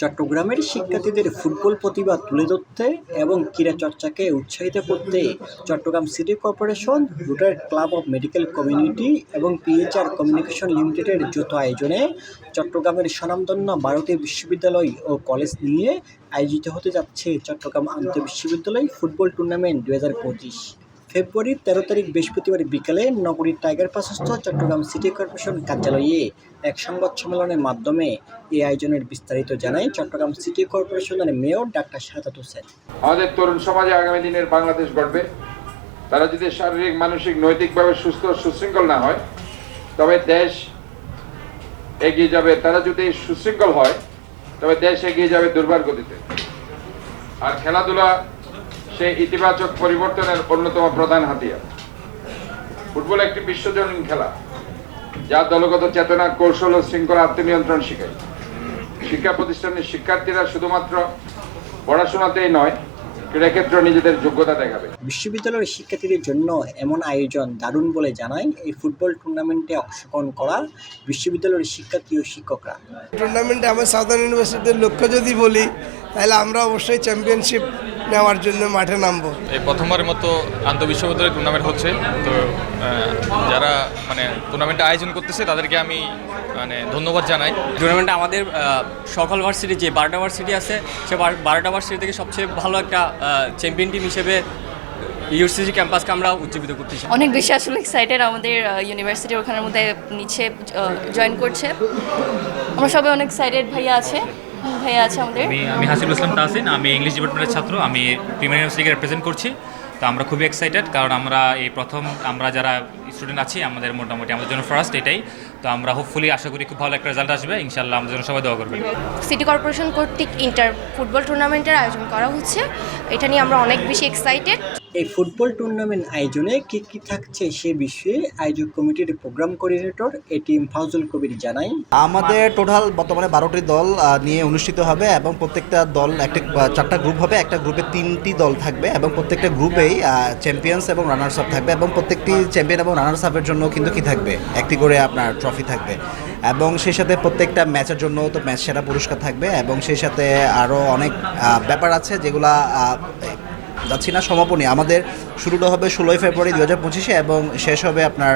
চট্টগ্রামের শিক্ষার্থীদের ফুটবল প্রতিভা তুলে ধরতে এবং ক্রীড়া চর্চাকে উৎসাহিত করতে চট্টগ্রাম সিটি কর্পোরেশন, রুটার ক্লাব অফ মেডিকেল কমিউনিটি এবং পিএইচআর কমিউনিকেশন লিমিটেডের যৌথ আয়োজনে চট্টগ্রামের স্বনামধন্য ভারতীয় বিশ্ববিদ্যালয় ও কলেজ নিয়ে আয়োজিত হতে যাচ্ছে চট্টগ্রাম আন্তঃবিশ্ববিদ্যালয় ফুটবল টুর্নামেন্ট দু হাজার পঁচিশ। ফেব্রুয়ারির তেরো তারিখ বৃহস্পতিবার বিকালে নগরীর টাইগার পাশস্থ চট্টগ্রাম সিটি কর্পোরেশন কার্যালয়ে এক সংবাদ সম্মেলনের মাধ্যমে এই আয়োজনের বিস্তারিত জানায় চট্টগ্রাম সিটি কর্পোরেশনের মেয়র ডাক্তার শাহাদাত হোসেন। আমাদের তরুণ সমাজে আগামী দিনের বাংলাদেশ গড়বে। তারা যদি শারীরিক, মানসিক, নৈতিকভাবে সুস্থ সুশৃঙ্খল না হয়, তবে দেশ এগিয়ে যাবে। তারা যদি সুশৃঙ্খল হয়, তবে দেশ এগিয়ে যাবে দুর্বার গতিতে। আর খেলাধুলা সেই ইতিবাচক পরিবর্তনের অন্যতম প্রধান হাতিয়ার। ফুটবল একটি বিশ্বজনীন খেলা যা দলগত চেতনা কৌশল ও শৃঙ্খলা আত্মনিয়ন্ত্রণ শেখায়। শিক্ষা প্রতিষ্ঠানের শিক্ষার্থীরা শুধুমাত্র পড়াশোনাতেই নয় ক্রীড়াক্ষেত্রে নিজেদের যোগ্যতা দেখাবে। বিশ্ববিদ্যালয়ের শিক্ষার্থীদের জন্য এমন আয়োজন দারুণ বলে জানায় এই ফুটবল টুর্নামেন্টে অংশগ্রহণ করা বিশ্ববিদ্যালয়ের শিক্ষার্থী ও শিক্ষকরা। টুর্নামেন্টে আমার সাউদার্ন ইউনিভার্সিটির লক্ষ্য যদি বলি তাহলে আমরা অবশ্যই চ্যাম্পিয়নশিপ নেওয়ার জন্য মাঠে নামবো। এই প্রথমবারের মতো আন্তঃবিশ্ববিদ্যালয় টুর্নামেন্ট হচ্ছে। তো যারা মানে টুর্নামেন্টটা আয়োজন করতেছে তাদেরকে আমি মানে ধন্যবাদ জানাই। টুর্নামেন্টে আমাদের সকল ভার্সিটি যে বারোটা ভার্সিটি আছে সে বারোটা ভার্সিটি থেকে সবচেয়ে ভালো একটা চ্যাম্পিয়ন টিম হিসেবে ইউসিসি ক্যাম্পাসকে আমরা উজ্জীবিত করতেছি। অনেক বেশি আসলে এক্সাইটেড আমাদের ইউনিভার্সিটি ওখানের মধ্যে নিচে জয়েন করছে। আমরা সবাই অনেক এক্সাইটেড ভাইয়া আছে। ভাইয়া আছে আমাদের? আমি আমি হাসিবুল ইসলাম তাহসিন আমি ইংলিশ ডিপার্টমেন্টের ছাত্র আমি প্রিমিয়ার ইউনিভার্সিটিকে রিপ্রেজেন্ট করছি। তো আমরা খুবই এক্সাইটেড কারণ আমরা এই প্রথম আমরা যারা স্টুডেন্ট আছি আমাদের মোটামুটি আমাদের জন্য ফার্স্ট এটাই। তো আমরা হোপফুলি আশা করি খুব ভালো একটা রেজাল্ট আসবে। ইনশাল্লাহ আমাদের জন্য সবাই দোয়া করবেন। সিটি কর্পোরেশন কর্তৃক ইন্টার ফুটবল টুর্নামেন্টের আয়োজন করা হচ্ছে। এটা নিয়ে আমরা অনেক বেশি এক্সাইটেড এই ফুটবল টুর্নামেন্ট আয়োজনে কি কি থাকছে সে বিষয়ে আয়োজক কমিটির programme coordinator ATM Fauzul Kabir জানাই। আমাদের টোটাল বর্তমানে বারোটি দল নিয়ে অনুষ্ঠিত হবে এবং প্রত্যেকটা দল একটা চারটা গ্রুপ হবে। একটা গ্রুপে তিনটি দল থাকবে এবং প্রত্যেকটা গ্রুপেই চ্যাম্পিয়ন্স এবং রানার্স আপ থাকবে এবং প্রত্যেকটি চ্যাম্পিয়ন এবং রানার্স আপের জন্য কিন্তু কি থাকবে? একটি করে আপনার ট্রফি থাকবে। এবং সেই সাথে প্রত্যেকটা ম্যাচের জন্য তো ম্যাচ সেরা পুরস্কার থাকবে এবং সেই সাথে আরও অনেক ব্যাপার আছে যেগুলা যাচ্ছি না, সমাপনী। আমাদের শুরুটা হবে ষোলোই ফেব্রুয়ারি দু হাজার পঁচিশে এবং শেষ হবে আপনার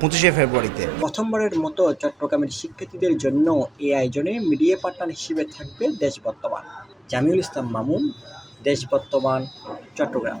পঁচিশে ফেব্রুয়ারিতে। প্রথমবারের মতো চট্টগ্রামের শিক্ষার্থীদের জন্য এই আয়োজনে মিডিয়া পার্টনার হিসেবে থাকবে দেশ বর্তমান। জামিউল ইসলাম মামুন, দেশ বর্তমান চট্টগ্রাম।